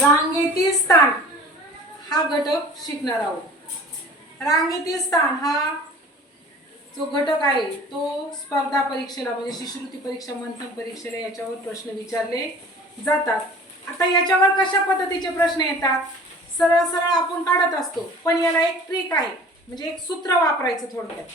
रांगेतील स्थान. हा घटक शिकणार आहोत. रांगेतील स्थान हा जो घटक आहे तो स्पर्धा परीक्षेला म्हणजे शिष्यवृत्ती परीक्षा मंथन परीक्षेला याच्यावर प्रश्न विचारले जातात. आता याच्यावर कशा पद्धतीचे प्रश्न येतात? सरळ सरळ आपण काढत असतो पण याला एक ट्रिक आहे. म्हणजे एक सूत्र वापरायचं थोडक्यात.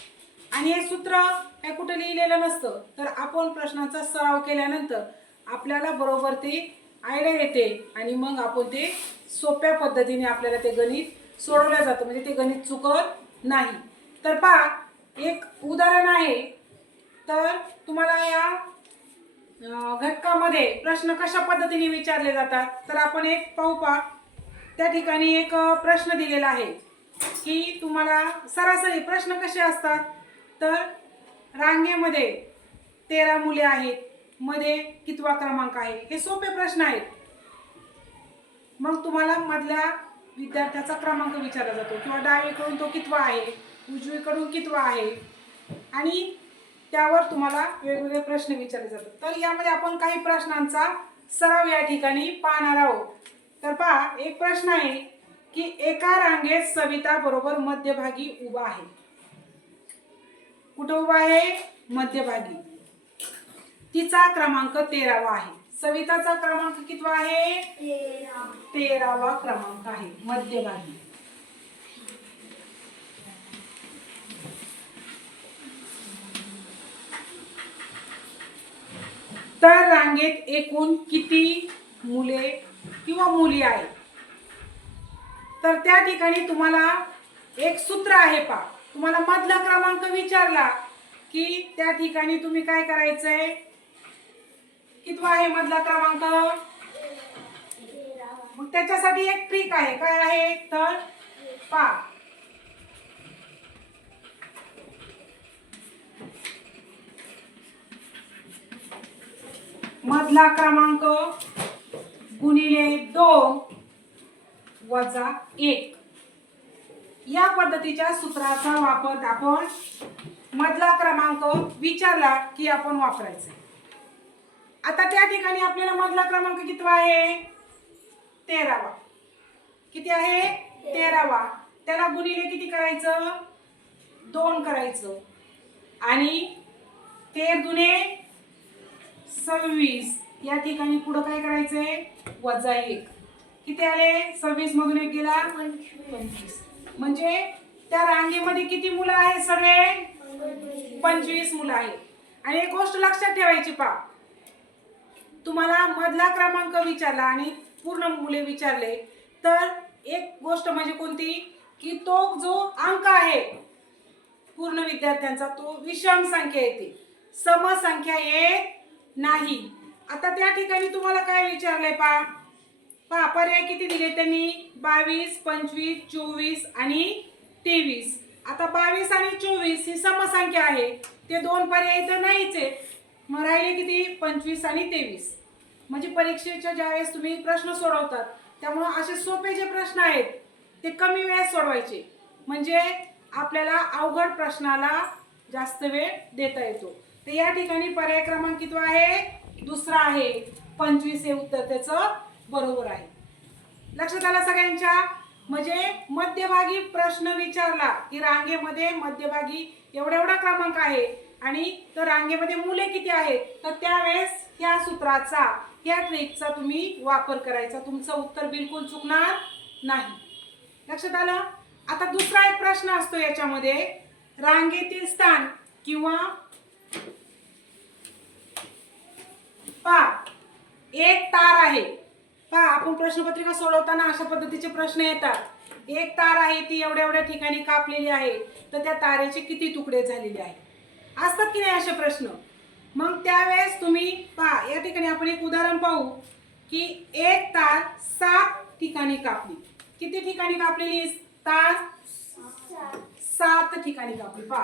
आणि हे सूत्र हे कुठे लिहिलेलं नसतं तर आपण प्रश्नाचा सराव केल्यानंतर आपल्याला बरोबर ते आयडिया येते आणि मग आपण ते सोप्या पद्धतीने आपल्याला ते गणित सोडवलं जातं. म्हणजे ते गणित चुकत नाही. तर पहा एक उदाहरण आहे. तर तुम्हाला या घटकामध्ये प्रश्न कशा पद्धतीने विचारले जातात? तर आपण एक पाहू पा त्या ठिकाणी एक प्रश्न दिलेला आहे की तुम्हाला सरासरी प्रश्न कसे असतात? तर रांगेमध्ये तेरा मुले आहेत. मध्ये कितवा क्रमांक आहे? हे सोपे प्रश्न आहेत. मग तुम्हाला मधल्या विद्यार्थ्याचा क्रमांक विचारला जातो किंवा डावीकडून तो कितवा आहे उजवीकडून कितवा आहे? आणि त्यावर तुम्हाला वेगवेगळे प्रश्न विचारले जातात. तर यामध्ये आपण काही प्रश्नांचा सराव या ठिकाणी पाहणार आहोत. तर पहा एक प्रश्न आहे की एका रांगेत सविता बरोबर मध्यभागी उभा आहे. कुठं उभा आहे? मध्यभागी. तिचा क्रमांक तेरावा आहे. सविताचा क्रमांक कितवा आहे? तेरावा क्रमांक आहे. मध्यभागी. तर रांगेत एकूण किती मुले किंवा मुली आहेत? तर त्या ठिकाणी तुम्हाला एक सूत्र आहे पा तुम्हाला मधला क्रमांक विचारला की त्या ठिकाणी तुम्ही काय करायचंय? कितवा आहे मधला क्रमांक? मग त्याच्यासाठी एक ट्रिक आहे. काय आहे तर पा. मधला क्रमांक गुणिले दोन वजा एक. या पद्धतीच्या सूत्राचा वापर आपण मधला क्रमांक विचारला की आपण वापरायचा. आता त्या ठिकाणी आपल्याला मधला क्रमांक कितवा आहे? तेरावा. किती आहे? तेरावा. त्याला गुणिले किती करायचं? दोन करायचं. आणि तेर दुने सव्वीस. या ठिकाणी पुढं काय करायचंय? वजा एक. किती आले? सव्वीस मधून एक गेला? पंचवीस. म्हणजे त्या रांगेमध्ये किती मुलं आहेत सगळे? पंचवीस मुलं आहेत. आणि एक गोष्ट लक्षात ठेवायची पा तुम्हाला मधला क्रमांक विचारला आणि पूर्ण मुले विचारले तर एक गोष्ट म्हणजे कोणती? की तो जो अंक आहे पूर्ण विद्यार्थ्यांचा तो विषम संख्या येते. समसंख्या येत नाही. आता त्या ठिकाणी तुम्हाला काय विचारलंय पा? पा पर्याय किती दिले त्यांनी? बावीस पंचवीस चोवीस आणि तेवीस. आता बावीस आणि चोवीस ही समसंख्या आहे. ते दोन पर्याय तर नाहीच आहे. मग राहिले किती? पंचवीस आणि तेवीस. म्हणजे परीक्षेच्या ज्यावेळेस तुम्ही प्रश्न सोडवतात त्यामुळं असे सोपे जे प्रश्न आहेत ते कमी वेळात सोडवायचे. म्हणजे आपल्याला अवघड प्रश्नाला जास्त वेळ देता येतो. तर या ठिकाणी पर्याय क्रमांक किती आहे? दुसरा आहे. पंचवीस हे उत्तर त्याचं बरोबर आहे. लक्षात आलं सगळ्यांच्या? म्हणजे मध्यभागी प्रश्न विचारला की रांगेमध्ये मध्यभागी एवढा एवढा क्रमांक आहे. आणि तर रांगेमध्ये मुले किती आहेत तर त्यावेळेस या सूत्राचा या ट्रिकचा तुम्ही वापर करायचा. तुमचं उत्तर बिलकुल चुकणार नाही. लक्षात आलं? आता दुसरा एक प्रश्न असतो याच्यामध्ये. रांगेतील स्थान किंवा पा एक तार आहे. पा आपण प्रश्नपत्रिका सोडवताना अशा पद्धतीचे प्रश्न येतात. एक तार आहे ती एवढ्या एवढ्या ठिकाणी कापलेली आहे तर त्या तारेचे किती तुकडे झालेले आहेत? असतात की नाही असे प्रश्न? मग त्यावेळेस तुम्ही पा या ठिकाणी आपण एक उदाहरण पाहू की एक तार सात ठिकाणी कापली. किती ठिकाणी कापलेली? तार सात ठिकाणी कापली. पा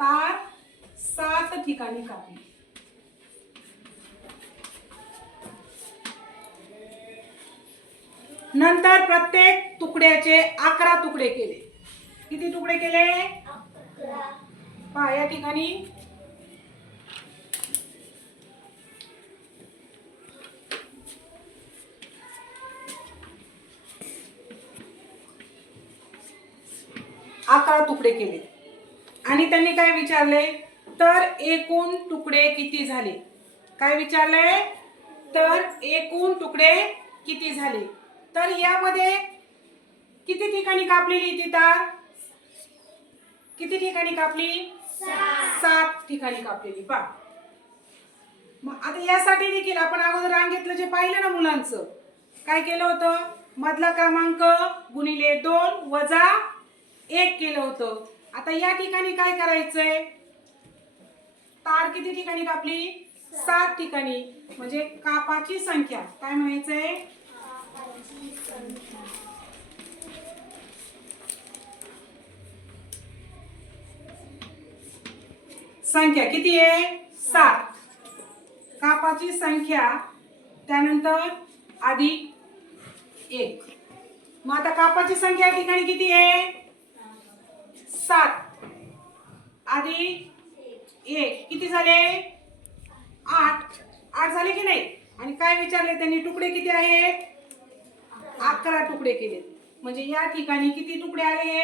तार सात ठिकाणी कापली. नंतर प्रत्येक तुकड्याचे अकरा तुकडे केले. किती तुकडे केले? पहा या ठिकाणी अकरा तुकडे केले. आणि त्यांनी काय विचारले? तर एकूण तुकडे किती झाले? काय विचारले? तर एकूण तुकडे किती झाले? तर यामध्ये किती ठिकाणी कापलेली ती तार? किती ठिकाणी कापली? सात ठिकाणी कापलेली पा मग आता यासाठी देखील आपण अगोदर रांगेतलं जे पाहिलं ना मुलांचं. काय केलं होतं? मधला क्रमांक गुणिले दोन वजा एक केलं होतं. आता या ठिकाणी काय करायचंय? तार किती ठिकाणी कापली? सात ठिकाणी. म्हणजे कापाची संख्या. काय म्हणायचंय? संख्या किती आहे? सात. कापाची संख्या त्यानंतर अधिक एक. मग आता कापाची संख्या या ठिकाणी किती आहे? सात. अधिक एक. किती झाले? आठ. आठ झाले की नाही? आणि काय विचारले त्यांनी? तुकडे किती आहेत अकरा तुकडे केले. म्हणजे या ठिकाणी किती तुकडे आले?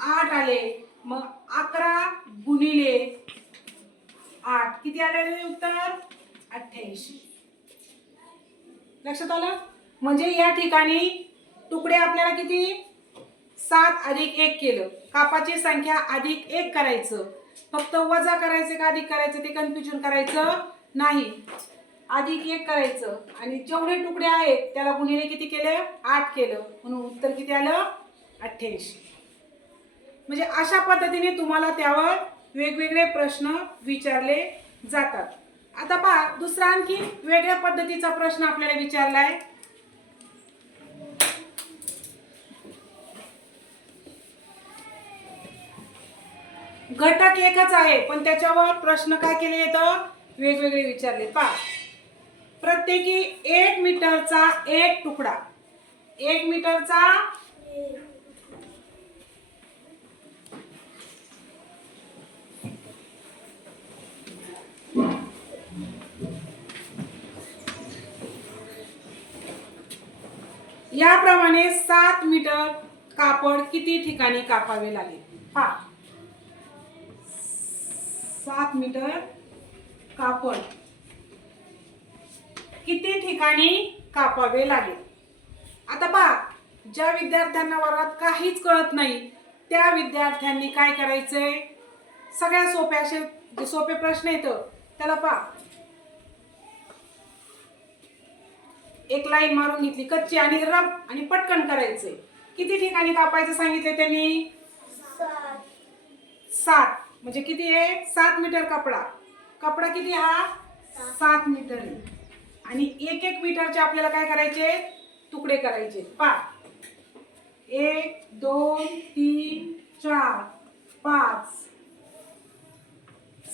आठ आले. मग अकरा गुणिले आठ. किती आले उत्तर? अठ्ठ्याऐंशी. लक्षात आलं? म्हणजे या ठिकाणी तुकडे आपल्याला किती? सात अधिक एक केलं. कापाची संख्या अधिक एक करायचं. फक्त वजा करायचं का अधिक करायचं? ते कन्फ्युजन करायचं नाही. अधिक एक करायचं. आणि जेवढे तुकडे आहेत त्याला गुणिले किती केलं? आठ केलं. म्हणून उत्तर किती आलं? अठ्ठ्याऐंशी. म्हणजे अशा पद्धतीने तुम्हाला त्यावर वेगवेगळे प्रश्न विचारले जातात. आता पहा दुसरा आणखी वेगळ्या पद्धतीचा प्रश्न आपल्याला विचारलाय घटक एकच आहे पण त्याच्यावर प्रश्न काय केले येतं वेगवेगळे विचारले. पहा. प्रत्येकी एक मीटरचा एक तुकडा. एक मीटरचा याप्रमाणे सात मीटर कापड किती ठिकाणी कापावे लागेल? पहा. सात मीटर कापड किती ठिकाणी कापावे लागेल? आता पहा ज्या विद्यार्थ्यांना वर्गात काहीच कळत नाही त्या विद्यार्थ्यांनी काय करायचंय? सगळ्या सोप्या असे सोपे प्रश्न येतं त्याला पहा. एक लाईन मारून घेतली कच्ची आणि रब आणि पटकन करायचंय किती ठिकाणी कापायचं सांगितलं त्यांनी? सात. म्हणजे किती आहे? सात मीटर कपडा. कपडा किती हा? सात मीटर. आणि एक एक मीटरचे आपल्याला काय करायचे? तुकडे करायचे. पा एक दोन तीन चार पाच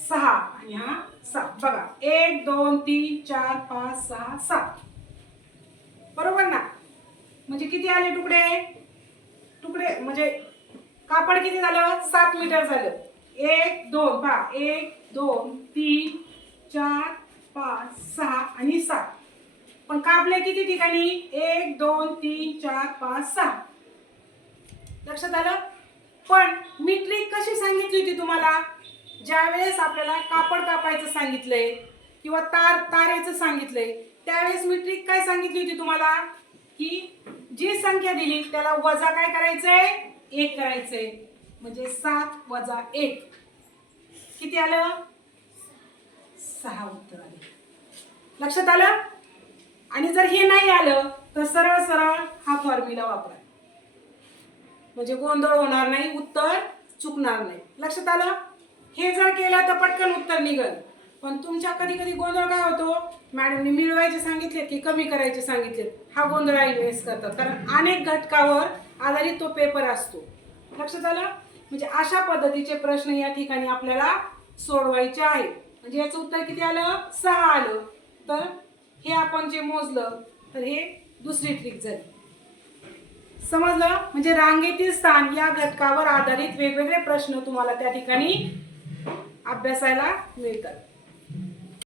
सहा. आणि हा सात. बघा. एक दोन तीन चार पाच सहा सात. बरोबर ना? म्हणजे किती आले तुकडे? तुकडे म्हणजे कापड किती झालं? सात मीटर झालं. एक दोन पहा. एक दोन तीन चार पाच सहा आणि सात. पण कापले किती ठिकाणी? एक दोन तीन चार पाच सहा. लक्षात आलं? पण मी ट्रिक कशी सांगितली होती तुम्हाला? ज्यावेळेस आपल्याला कापड कापायचं सांगितलंय किंवा तार तारेचं सांगितलंय त्यावेळेस मी ट्रिक काय सांगितली होती तुम्हाला? की जी संख्या दिली त्याला वजा काय करायचंय? एक करायचंय. म्हणजे सात वजा एक. किती आलं? सहा उत्तर आले. लक्षात आलं? आणि जर हे नाही आलं तर सरळ सरळ हा फॉर्म्युला वापरा. म्हणजे गोंधळ होणार नाही उत्तर चुकणार नाही. लक्षात आलं? हे जर केलं तर पटकन उत्तर निघल. पण तुमच्या कधी कधी गोंधळ काय होतो? मॅडमने मिळवायचे सांगितले की कमी करायचे सांगितले हा गोंधळ इन्व्हेस्ट करतात. कारण अनेक घटकावर आधारित तो पेपर असतो. लक्षात आलं? म्हणजे अशा पद्धतीचे प्रश्न या ठिकाणी आपल्याला सोडवायचे आहेत. म्हणजे याचं उत्तर किती आलं? सहा आलं. तर हे आपण जे मोजलं तर हे दुसरी ट्रिक झाली. समजलं? म्हणजे रांगेतील स्थान या घटकावर आधारित वेगवेगळे प्रश्न तुम्हाला त्या ठिकाणी अभ्यासायला मिळतात.